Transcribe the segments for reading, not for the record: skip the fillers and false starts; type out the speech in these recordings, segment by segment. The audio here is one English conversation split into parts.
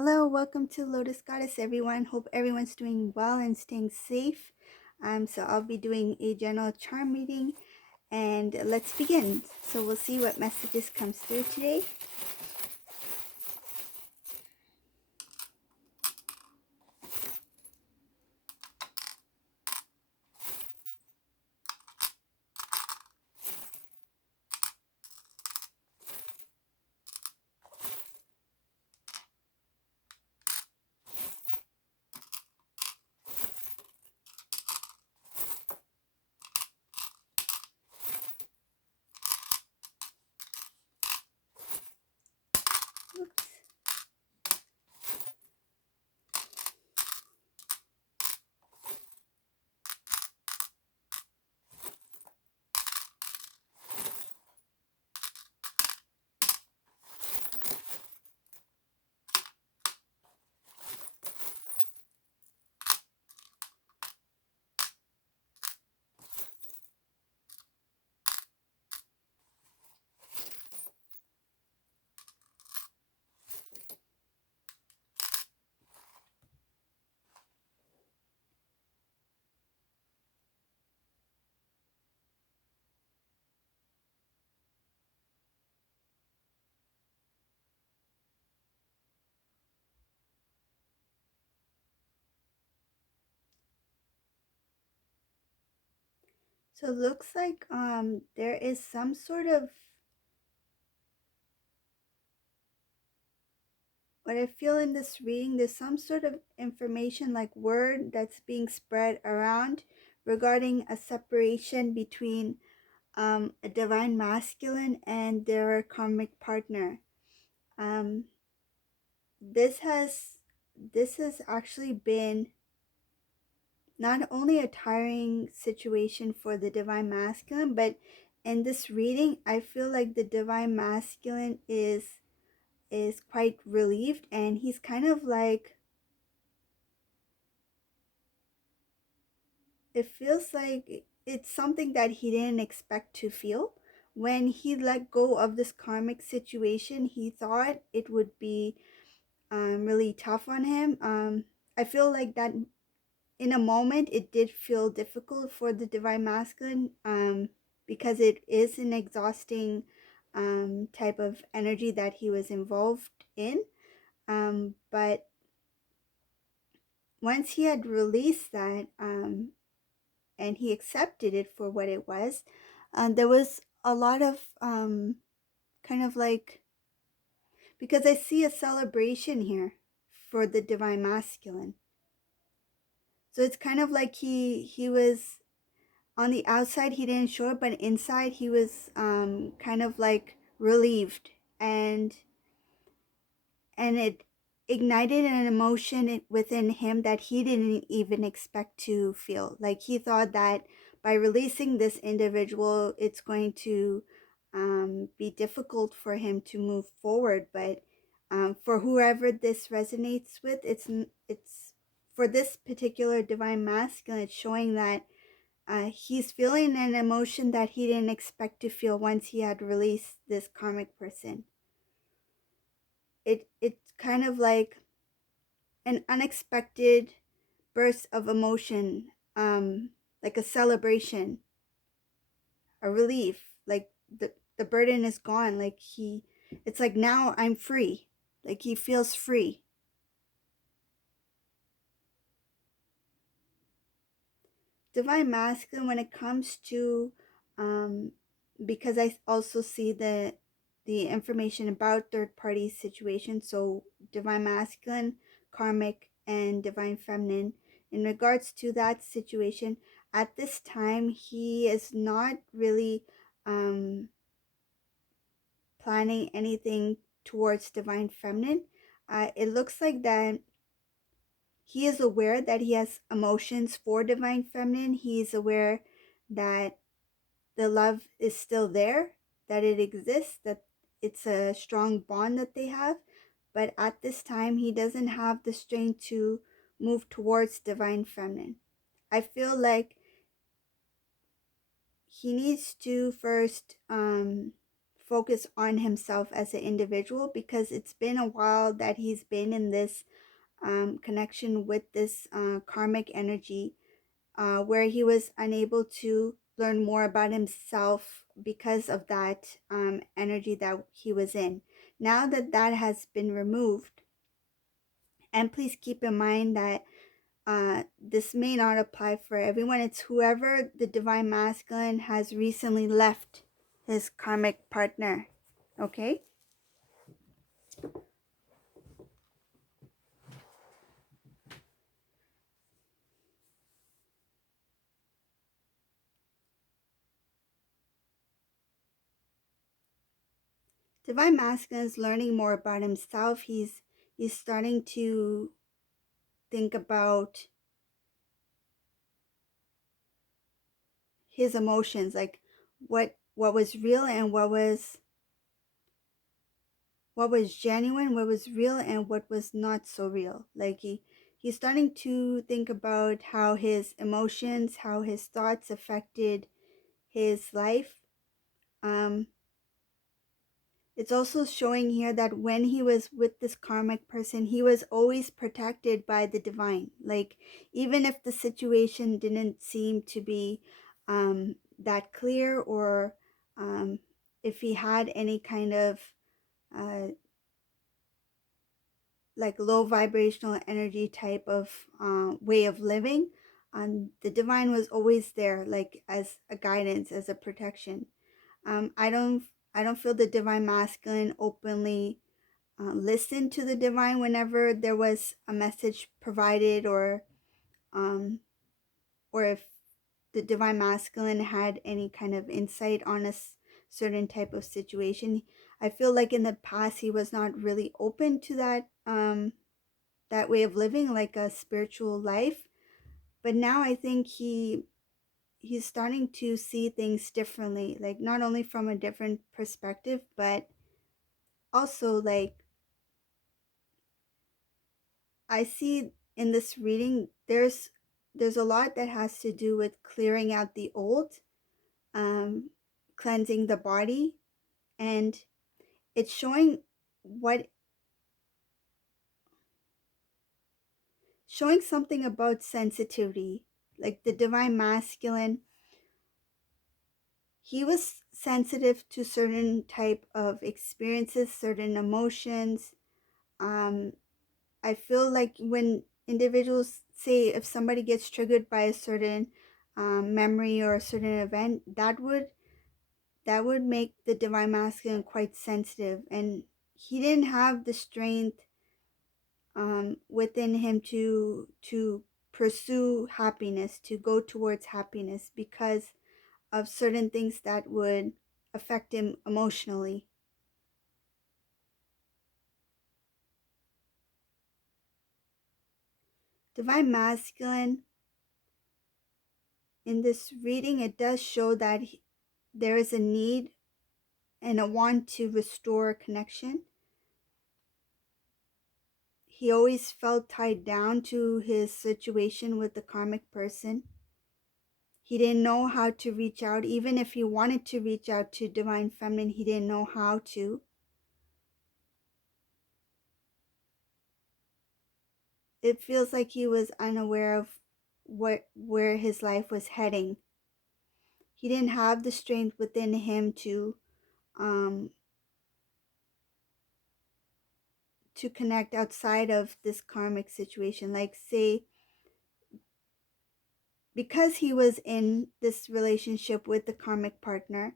Hello, welcome to Lotus Goddess, everyone. Hope everyone's doing well and staying safe. So I'll be doing a general charm reading, and let's begin. So we'll see what messages comes through today. Oops. So it looks like there is some sort of, what I feel in this reading, there's some sort of information like word that's being spread around regarding a separation between a divine masculine and their karmic partner. Um, this has actually been not only a tiring situation for the divine masculine, but in this reading I feel like the divine masculine is quite relieved, and he's kind of like, it feels like it's something that he didn't expect to feel. When he let go of this karmic situation, he thought it would be really tough on him. I feel like that in a moment it did feel difficult for the divine masculine, because it is an exhausting type of energy that he was involved in. But once he had released that, and he accepted it for what it was, there was a lot of kind of like, because I see a celebration here for the divine masculine. So it's kind of like he was on the outside, he didn't show it, but inside he was kind of like relieved, and it ignited an emotion within him that he didn't even expect to feel. Like he thought that by releasing this individual, it's going to be difficult for him to move forward. But for whoever this resonates with, it's for this particular divine masculine, it's showing that he's feeling an emotion that he didn't expect to feel once he had released this karmic person. It's kind of like an unexpected burst of emotion, like a celebration, a relief, like the burden is gone. Like it's like, now I'm free. Like he feels free. Divine masculine, when it comes to, um because I also see the information about third party situations, so divine masculine, karmic, and divine feminine. In regards to that situation, at this time he is not really um planning anything towards divine feminine. It looks like that he is aware that he has emotions for divine feminine. He is aware that the love is still there, that it exists, that it's a strong bond that they have. But at this time, he doesn't have the strength to move towards divine feminine. I feel like he needs to first focus on himself as an individual, because it's been a while that he's been in this connection with this karmic energy, where he was unable to learn more about himself because of that energy that he was in. Now that that has been removed, and please keep in mind that this may not apply for everyone. It's whoever the divine masculine has recently left his karmic partner. Okay? Divine masculine is learning more about himself. He's starting to think about his emotions, like what was real and what was genuine, what was real and what was not so real. Like he's starting to think about how his emotions, how his thoughts affected his life. um it's also showing here that when he was with this karmic person, he was always protected by the divine. Like, even if the situation didn't seem to be that clear, or if he had any kind of uh, like low vibrational energy type of way of living, the divine was always there, like as a guidance, as a protection. I don't feel the divine masculine openly listened to the divine whenever there was a message provided, um, or if the divine masculine had any kind of insight on a certain type of situation. I feel like in the past he was not really open to that way of living, like a spiritual life. But now I think he's starting to see things differently, like not only from a different perspective, but also like I see in this reading there's a lot that has to do with clearing out the old, um, cleansing the body, and it's what showing something about sensitivity. Like the divine masculine, he was sensitive to certain type of experiences, certain emotions. um, I feel like when individuals say, if somebody gets triggered by a certain memory or a certain event, that would make the divine masculine quite sensitive, and he didn't have the strength within him to pursue happiness, to go towards happiness, because of certain things that would affect him emotionally. Divine masculine, in this reading, it does show that there is a need and a want to restore connection. He always felt tied down to his situation with the karmic person. He didn't know how to reach out. Even if he wanted to reach out to divine feminine, he didn't know how to. It feels like he was unaware of where his life was heading. He didn't have the strength within him um to connect outside of this karmic situation. Like, say, because he was in this relationship with the karmic partner,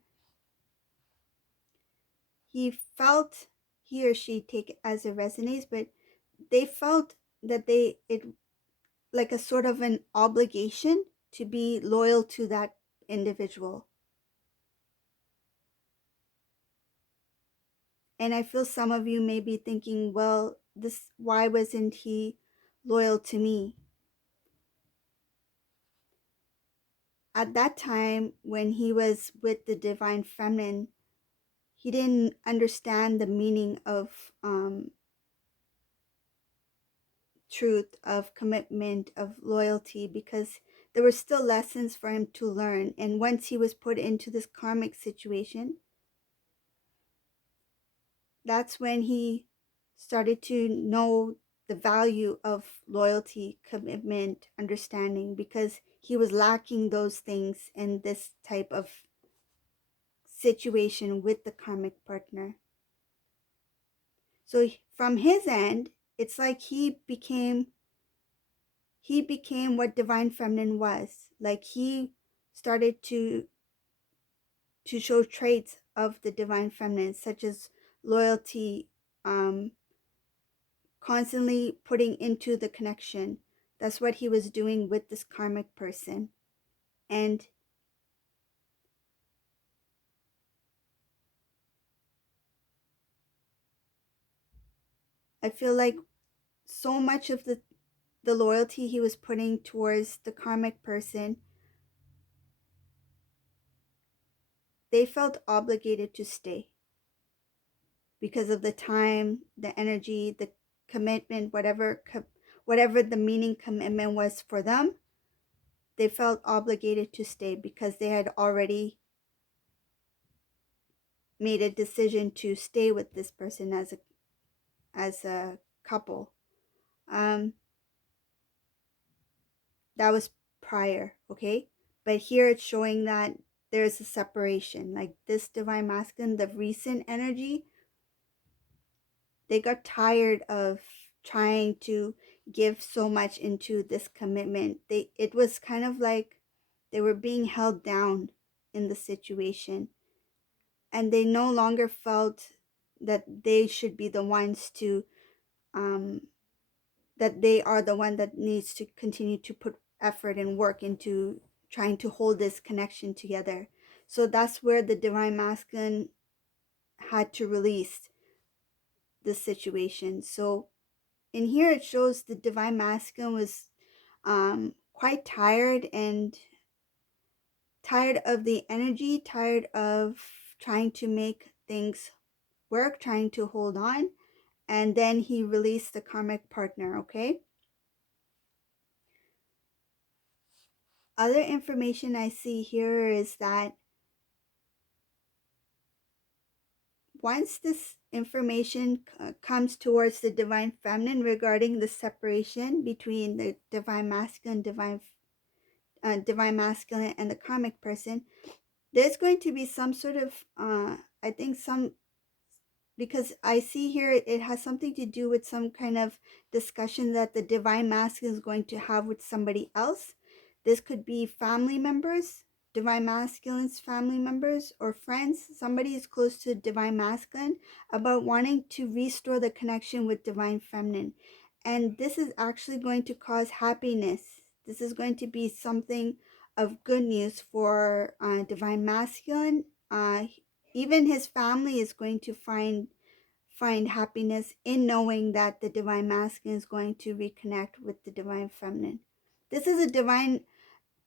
he felt, he or she, take it as it resonates, but they felt that it like a sort of an obligation to be loyal to that individual. And I feel some of you may be thinking, well, this, why wasn't he loyal to me? At that time, when he was with the divine feminine, he didn't understand the meaning of truth, of commitment, of loyalty, because there were still lessons for him to learn. And once he was put into this karmic situation, that's when he started to know the value of loyalty, commitment, understanding, because he was lacking those things in this type of situation with the karmic partner. So from his end, it's like he became what divine feminine was. Like he started to show traits of the divine feminine, such as loyalty, um, constantly putting into the connection. That's what he was doing with this karmic person. And I feel like so much of the loyalty he was putting towards the karmic person, they felt obligated to stay because of the time, the energy, the commitment, whatever the meaning commitment was for them. They felt obligated to stay because they had already made a decision to stay with this person as a couple. Um, that was prior, okay? But here it's showing that there's a separation. Like this divine masculine, the recent energy, they got tired of trying to give so much into this commitment. It was kind of like they were being held down in the situation, and they no longer felt that they should be the ones to um that they are the one that needs to continue to put effort and work into trying to hold this connection together. So that's where the divine masculine had to release the situation. So in here it shows the divine masculine was quite tired, and tired of the energy, tired of trying to make things work, trying to hold on. And then he released the karmic partner, okay? Other information I see here is that once this information comes towards the divine feminine regarding the separation between the divine masculine, divine masculine, and the karmic person, there's going to be some sort of, I think some, because I see here it has something to do with some kind of discussion that the divine masculine is going to have with somebody else. This could be family members, divine masculine's family members, or friends. Somebody is close to divine masculine about wanting to restore the connection with divine feminine. And this is actually going to cause happiness. This is going to be something of good news for divine masculine. Even his family is going to find happiness in knowing that the divine masculine is going to reconnect with the divine feminine. This is a divine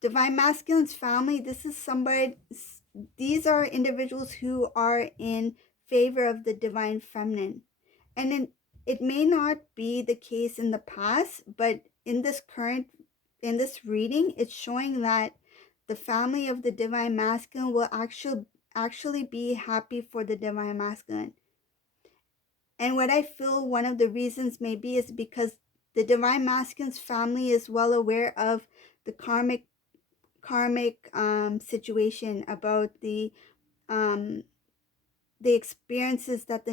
masculine's family. This is somebody, these are individuals who are in favor of the divine feminine. And it may not be the case in the past, but in this reading, it's showing that the family of the divine masculine will actually be happy for the divine masculine. And what I feel one of the reasons may be is because the divine masculine's family is well aware of the karmic situation, about um, the experiences that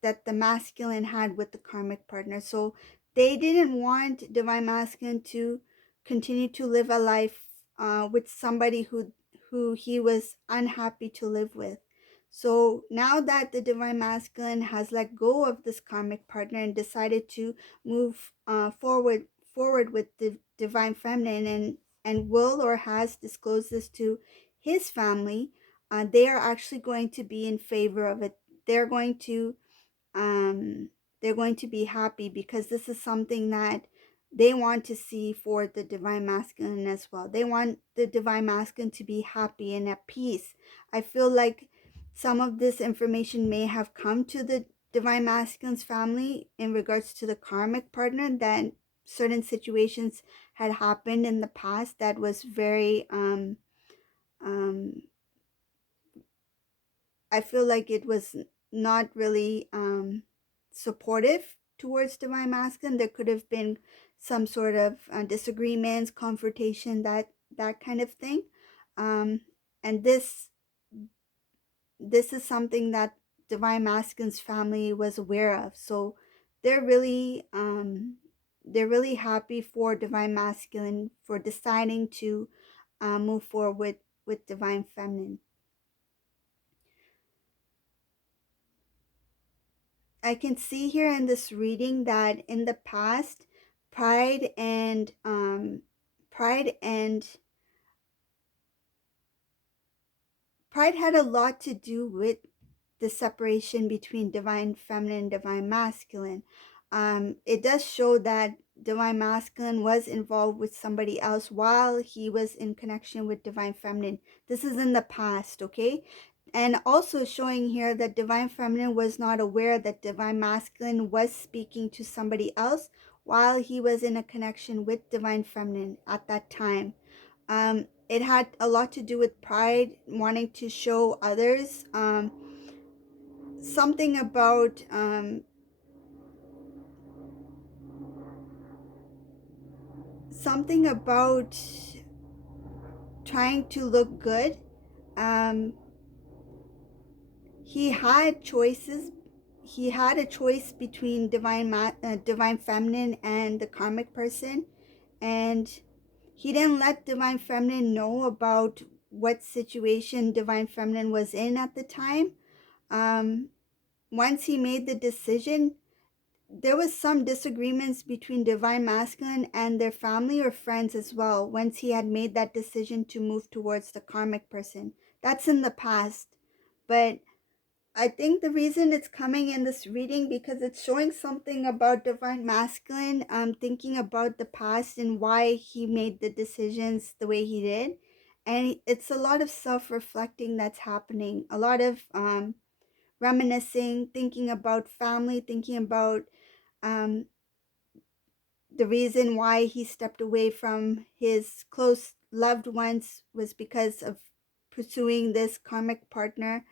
that the masculine had with the karmic partner. So they didn't want divine masculine to continue to live a life with somebody who he was unhappy to live with. So now that the divine masculine has let go of this karmic partner and decided to move forward with the divine feminine, and will or has disclosed this to his family, they are actually going to be in favor of it. They're going to um, they're going to be happy because this is something that they want to see for the divine masculine as well. They want the divine masculine to be happy and at peace. I feel like some of this information may have come to the divine masculine's family in regards to the karmic partner, that certain situations had happened in the past that was very um I feel like it was not really supportive towards divine masculine. There could have been some sort of disagreements, confrontation, that kind of thing. um, and this is something that divine masculine's family was aware of, so they're really they're really happy for divine masculine for deciding to move forward with divine feminine. I can see here in this reading that in the past, pride and pride and pride had a lot to do with the separation between divine feminine and divine masculine. It does show that divine masculine was involved with somebody else while he was in connection with divine feminine. This is in the past, okay? And also showing here that divine feminine was not aware that divine masculine was speaking to somebody else while he was in a connection with divine feminine at that time. It had a lot to do with pride, wanting to show others. Something about something about trying to look good. Um, he had choices. He had a choice between divine feminine and the karmic person, and he didn't let divine feminine know about what situation divine feminine was in at the time. Um, Once he made the decision, there was some disagreements between divine masculine and their family or friends as well once he had made that decision to move towards the karmic person. That's in the past. But I think the reason it's coming in this reading because it's showing something about divine masculine, thinking about the past and why he made the decisions the way he did. And it's a lot of self-reflecting that's happening, a lot of reminiscing, thinking about family, thinking about um, the reason why he stepped away from his close loved ones was because of pursuing this karmic partner,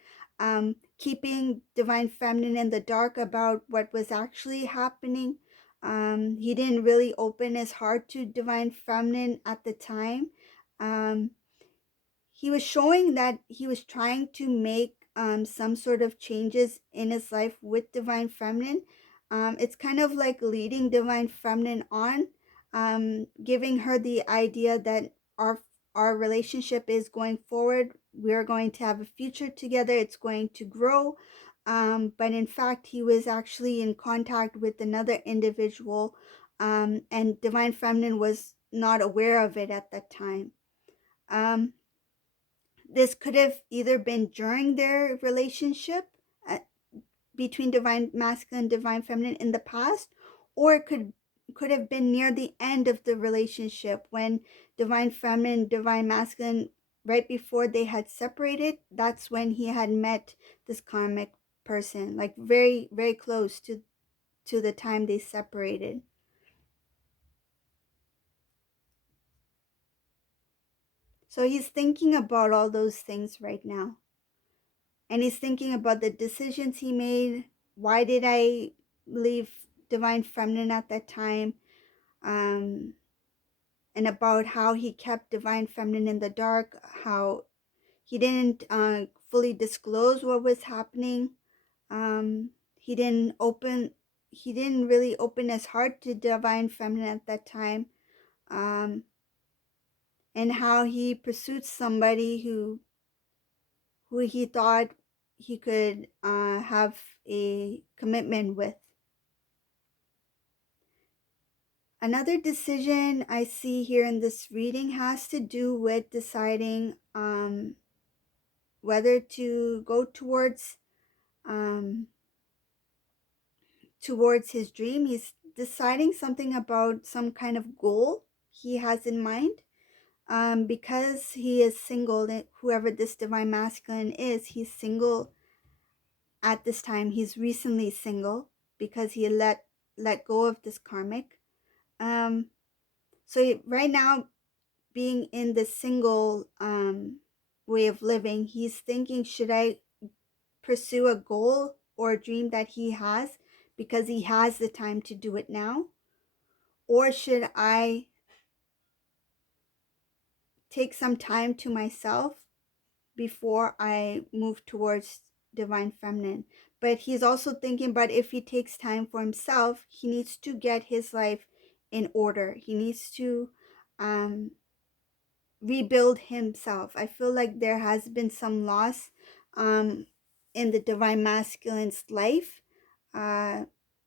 keeping divine feminine in the dark about what was actually happening. He didn't really open his heart to divine feminine at the time. Um, he was showing that he was trying to make some sort of changes in his life with divine feminine. It's kind of like leading divine feminine on, giving her the idea that our relationship is going forward. We're going to have a future together. It's going to grow. But in fact, he was actually in contact with another individual, and divine feminine was not aware of it at that time. Um, this could have either been during their relationship uh, between divine masculine and divine feminine in the past, or it could have been near the end of the relationship when divine feminine, divine masculine, right before they had separated. That's when he had met this karmic person, like very very close to the time they separated. So he's thinking about all those things right now. And he's thinking about the decisions he made. Why did I leave divine feminine at that time? Um, and about how he kept divine feminine in the dark, how he didn't fully disclose what was happening. Um, he didn't open. He didn't really open his heart to divine feminine at that time. Um, and how he pursued somebody who he thought he could have a commitment with. Another decision I see here in this reading has to do with deciding whether to go um, towards his dream. He's deciding something about some kind of goal he has in mind. Because he is single, whoever this divine masculine is, he's single at this time. He's recently single because he let go of this karmic. Um, so right now, being in the single way of living, he's thinking, should I pursue a goal or a dream that he has because he has the time to do it now? Or should I take some time to myself before I move towards divine feminine? But he's also thinking, but if he takes time for himself, he needs to get his life in order. He needs to um, rebuild himself. I feel like there has been some loss um, in the divine masculine's life. Uh,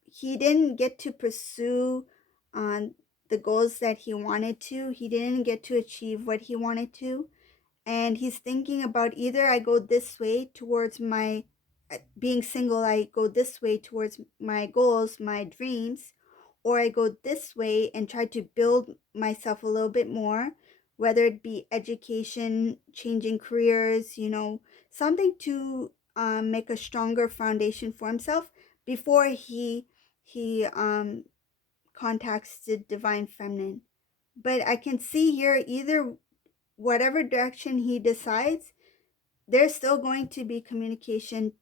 he didn't get to pursue the goals that he wanted to. He didn't get to achieve what he wanted to, and he's thinking about either I go this way towards my being single, I go this way towards my goals, my dreams, or I go this way and try to build myself a little bit more, whether it be education, changing careers, something to make a stronger foundation for himself before he contacts the divine feminine. But I can see here, either whatever direction he decides, there's still going to be communication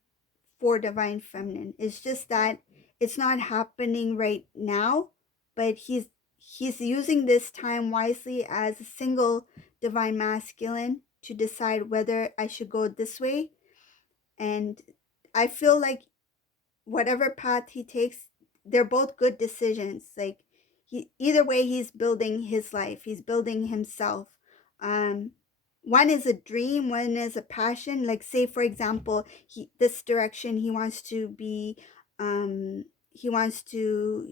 for divine feminine. It's just that it's not happening right now, but he's using this time wisely as a single divine masculine to decide whether I should go this way. And I feel like whatever path he takes, they're both good decisions. Like, either way, he's building his life, he's building himself. um One is a dream, one is a passion. Like, say for example, this direction he wants to be, he wants to,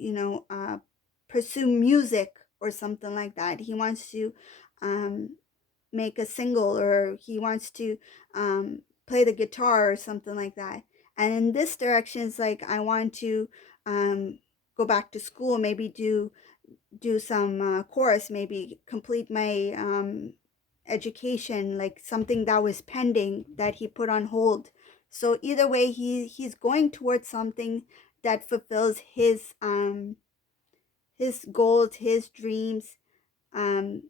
pursue music or something like that. He wants to make a single, or he wants to play the guitar or something like that. And in this direction, it's like, I want to go back to school, maybe do some course, maybe complete my education, like something that was pending that he put on hold. So either way, he's going towards something that fulfills his goals, his dreams, um,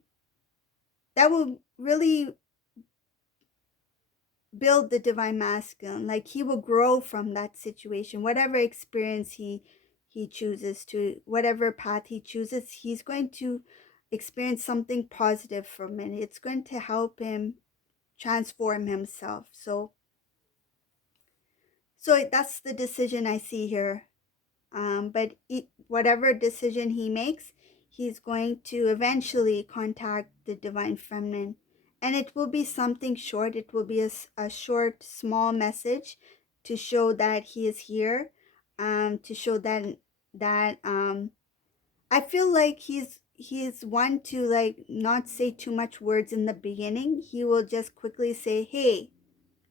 that will really build the divine masculine. Like, he will grow from that situation, whatever experience he chooses to, whatever path he chooses, he's going to experience something positive from it. It's going to help him transform himself. So that's the decision I see here. But whatever decision he makes, he's going to eventually contact the divine feminine. And it will be something short. It will be a short, small message to show that he is here, to show that I feel like he's one to, like, not say too much words in the beginning. He will just quickly say, hey.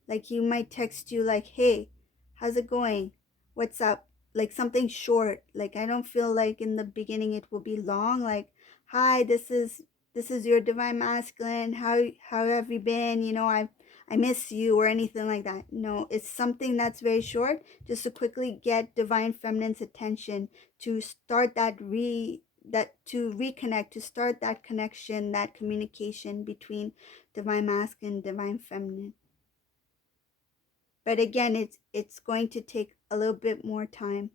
Like, he might text you like, hey, how's it going? What's up? Like, something short. Like, I don't feel like in the beginning it will be long. Like, hi, this is your divine masculine. How have you been? I miss you, or anything like that. No, it's something that's very short, just to quickly get divine feminine's attention, to start to reconnect, to start that connection, that communication between divine masculine and divine feminine. But again, it's going to take a little bit more time.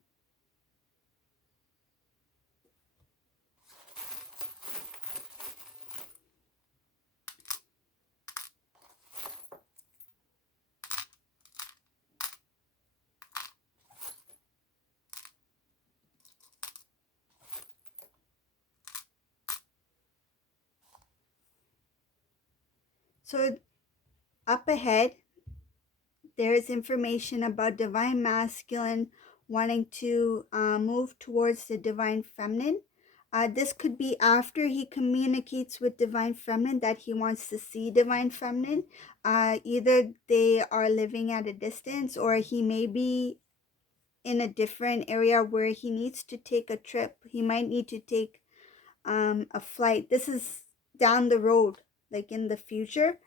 So up ahead, there is information about divine masculine wanting to move towards the divine feminine. This could be after he communicates with divine feminine that he wants to see divine feminine. Either they are living at a distance, or he may be in a different area where he needs to take a trip. He might need to take a flight. This is down the road, like in the future,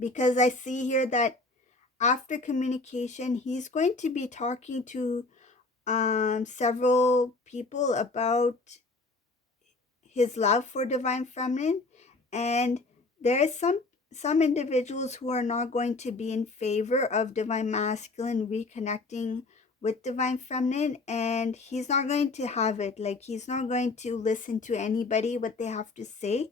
because I see here that after communication, he's going to be talking to several people about his love for divine feminine. And there is some individuals who are not going to be in favor of divine masculine reconnecting with divine feminine, and he's not going to have it. Like, he's not going to listen to anybody what they have to say,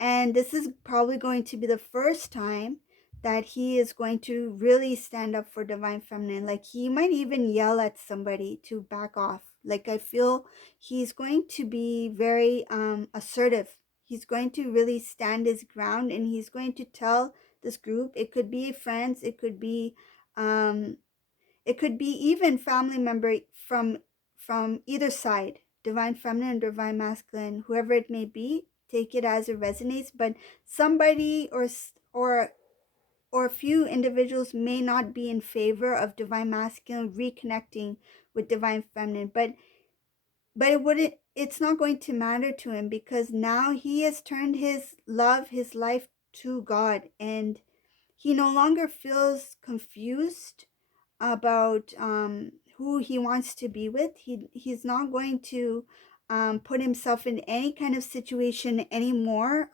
and this is probably going to be the first time that he is going to really stand up for divine feminine. Like, he might even yell at somebody to back off. Like, I feel he's going to be very assertive. He's going to really stand his ground, and he's going to tell this group, it could be friends, um it could be even family member from either side, divine feminine, divine masculine, whoever it may be. Take it as it resonates, but somebody or a few individuals may not be in favor of divine masculine reconnecting with divine feminine, it's not going to matter to him, because now he has turned his love, his life to God, and he no longer feels confused about who he wants to be with. He's not going to put himself in any kind of situation anymore.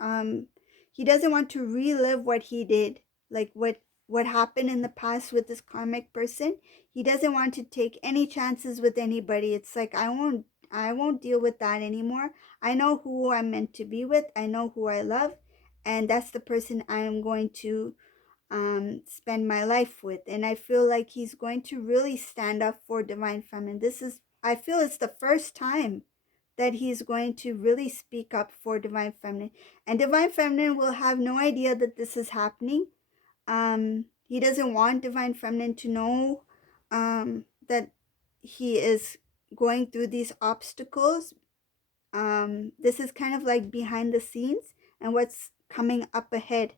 He doesn't want to relive what he did, like what happened in the past with this karmic person. He doesn't want to take any chances with anybody. It's like, I won't deal with that anymore. I know who I'm meant to be with. I know who I love, and that's the person I am going to spend my life with. And I feel like he's going to really stand up for divine feminine. I feel it's the first time that he's going to really speak up for divine feminine, and divine feminine will have no idea that this is happening. He doesn't want divine feminine to know that he is going through these obstacles. This is kind of like behind the scenes and what's coming up ahead.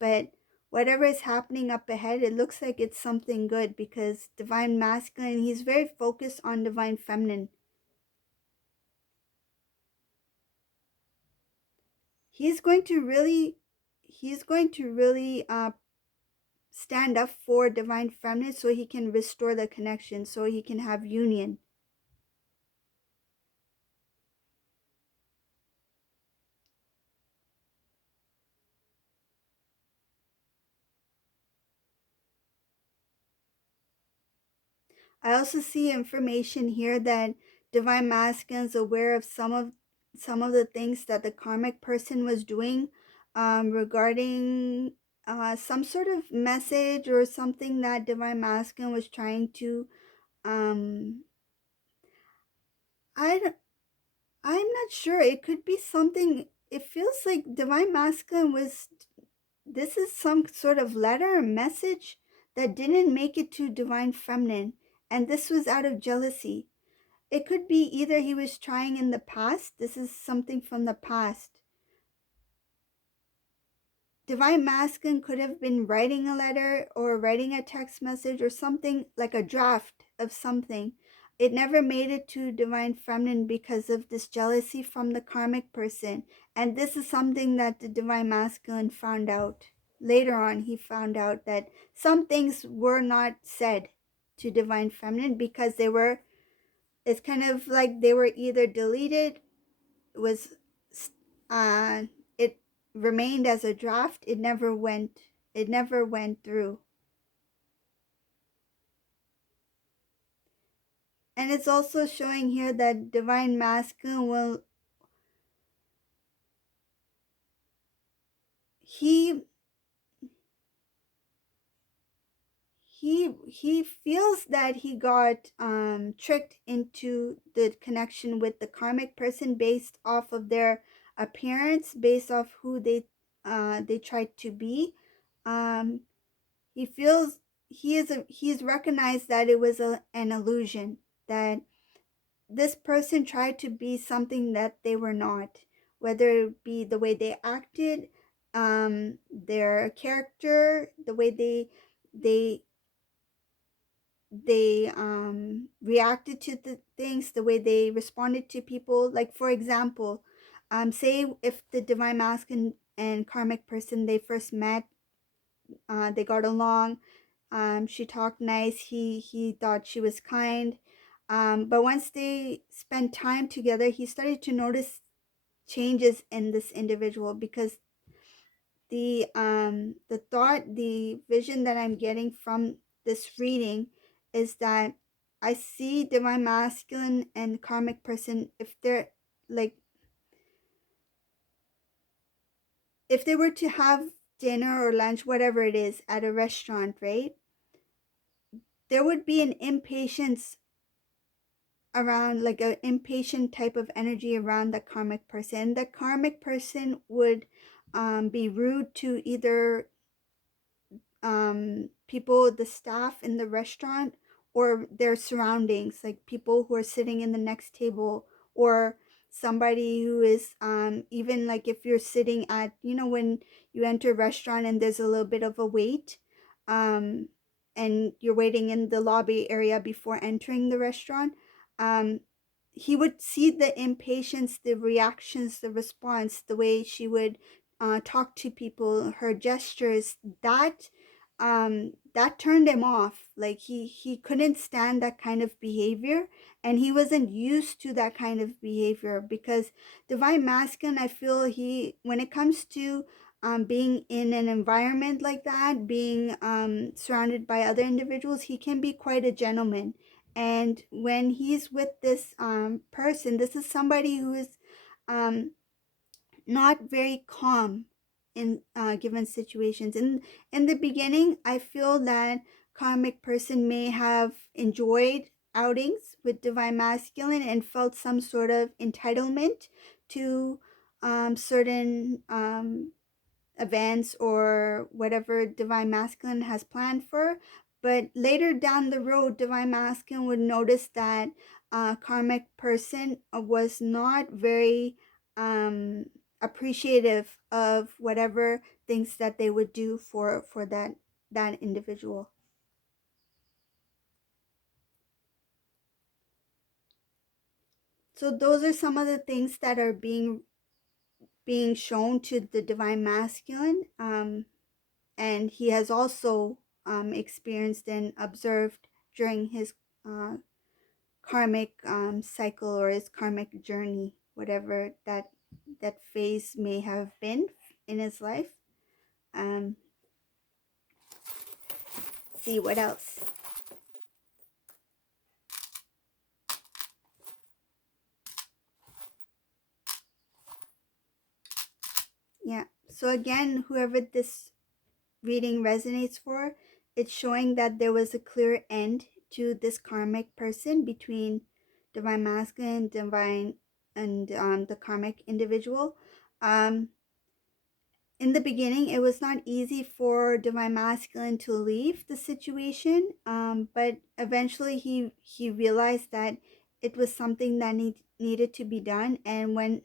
But whatever is happening up ahead, it looks like it's something good, because divine masculine, he's very focused on divine feminine. He's going to really, he's going to really stand up for divine feminine, so he can restore the connection, so he can have union. I also see information here that divine masculine is aware of some of the things that the karmic person was doing, regarding some sort of message or something that divine masculine was trying to um I don't- I'm not sure. It could be something. It feels like divine masculine was, this is some sort of letter or message that didn't make it to divine feminine, and this was out of jealousy. It could be either he was trying in the past, this is something from the past. Divine masculine could have been writing a letter or writing a text message or something, like a draft of something. It never made it to divine feminine because of this jealousy from the karmic person. And this is something that the divine masculine found out. Later on, he found out that some things were not said to divine feminine because it's kind of like they were either deleted, was uh it remained as a draft. It never went through. And it's also showing here that divine masculine will, he he feels that he got tricked into the connection with the karmic person based off of their appearance, based off who they tried to be. um he feels he's recognized that it was an illusion, that this person tried to be something that they were not, whether it be the way they acted, their character, the way they reacted to the things, the way they responded to people. Like, for example, say if the divine masculine and karmic person, they first met, they got along, she talked nice, he thought she was kind, but once they spent time together, he started to notice changes in this individual, because the thought, the vision that I'm getting from this reading is that I see divine masculine and karmic person, if they're like, if they were to have dinner or lunch, whatever it is, at a restaurant, right? There would be an impatience around, like an impatient type of energy around the karmic person. The karmic person would be rude to either people, the staff in the restaurant, or their surroundings, like people who are sitting in the next table, or somebody who is even like if you're sitting at, when you enter a restaurant and there's a little bit of a wait, um, and you're waiting in the lobby area before entering the restaurant, um, he would see the impatience, the reactions, the response, the way she would talk to people, her gestures, that turned him off. Like he couldn't stand that kind of behavior, and he wasn't used to that kind of behavior, because divine masculine, I feel, he, when it comes to being in an environment like that, being surrounded by other individuals, he can be quite a gentleman. And when he's with this person, this is somebody who is um, not very calm in given situations. In the beginning, I feel that karmic person may have enjoyed outings with divine masculine and felt some sort of entitlement to certain events or whatever divine masculine has planned for. But later down the road, divine masculine would notice that karmic person was not very um, appreciative of whatever things that they would do for that individual. So those are some of the things that are being shown to the divine masculine, and he has also experienced and observed during his uh, karmic cycle, or his karmic journey, whatever that phase may have been in his life. Um, see what else. Yeah. So again, whoever this reading resonates for, it's showing that there was a clear end to this karmic person between divine masculine, divine, and the karmic individual. Um, in the beginning, it was not easy for divine masculine to leave the situation, but eventually he realized that it was something that needed to be done. And when